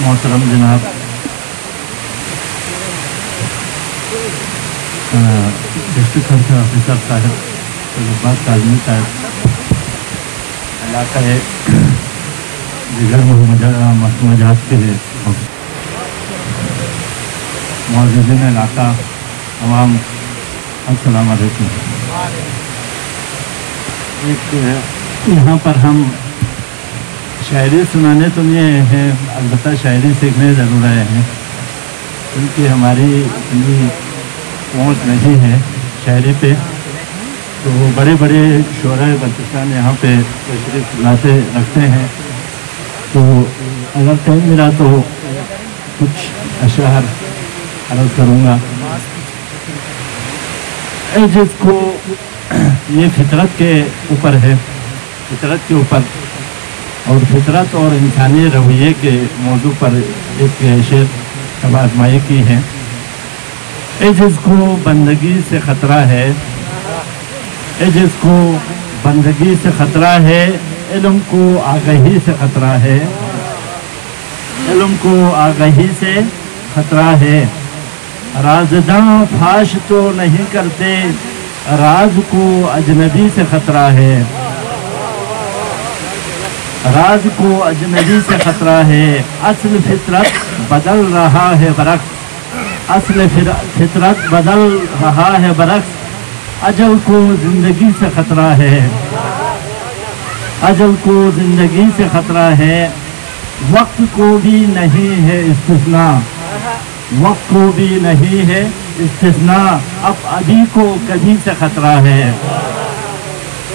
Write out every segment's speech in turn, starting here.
محترم جناب district health officer صاحب، طلباء تعلیمی صاحب، علاقہ دیگر مجاز کے معززین علاقہ، عوام، السلام علیکم۔ یہاں پر ہم شاعری سنانے تو نہیں آئے ہیں، البتہ شاعری سیکھنے ضرور آئے ہیں، کیونکہ ہماری اتنی پہنچ نہیں ہے شاعری پہ، تو بڑے بڑے شعراء بلوچستان یہاں پہ تشریف لاتے رکھتے ہیں، تو اگر ٹائم ملا تو کچھ اشعار عرض کروں گا۔ جس کو یہ فطرت کے اوپر ہے، فطرت کے اوپر اور فطرت اور انسانی رویے کے موضوع پر ایک شعر اب آزمائی کی ہے۔ اے جس کو بندگی سے خطرہ ہے، اے جس کو بندگی سے خطرہ ہے، علم کو آگہی سے خطرہ ہے، علم کو آگہی سے خطرہ ہے۔ رازداں فاش تو نہیں کرتے، راز کو اجنبی سے خطرہ ہے، راز کو اجنبی سے خطرہ ہے۔ اصل فطرت بدل رہا ہے برعکس، اصل فطرت بدل رہا ہے برعکس، اجل کو زندگی سے خطرہ ہے، اجل کو زندگی سے خطرہ ہے۔ وقت کو بھی نہیں ہے استثناء، وقت کو بھی نہیں ہے استثناء، اب ابھی کو کبھی سے خطرہ ہے،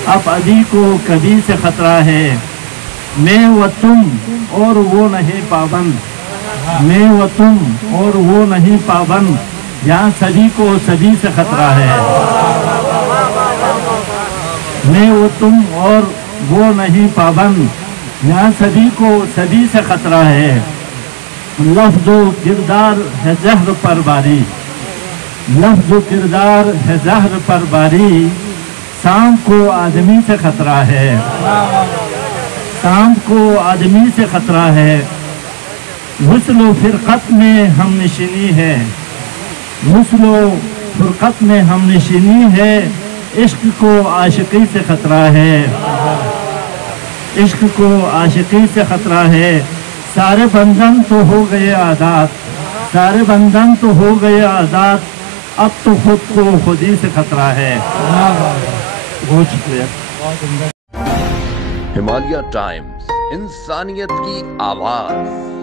اب ابھی کو کبھی سے خطرہ ہے۔ میں و تم اور وہ نہیں پابند، میں و تم اور وہ نہیں پابند، یہاں سبھی کو سبھی سے خطرہ ہے، میں و تم اور وہ نہیں پابند، یہاں سبھی کو سبھی سے خطرہ ہے۔ لفظ و کردار ہے زہر پر باری، لفظ و کردار ہے زہر پر باری، سام کو آدمی سے خطرہ ہے، سام کو آدمی سے خطرہ ہے۔ وصل و فرقت میں ہم نشینی ہے، وصل و فرقت میں ہم نشینی ہے، عشق کو عاشقی سے خطرہ ہے، عشق کو عاشقی سے خطرہ ہے۔ سارے بندھن تو ہو گئے آزاد، سارے بندھن تو ہو گئے آزاد، اب تو خود کو خودی سے خطرہ ہے۔ بہت شکریہ۔ ہمالیہ ٹائمز، انسانیت کی آواز۔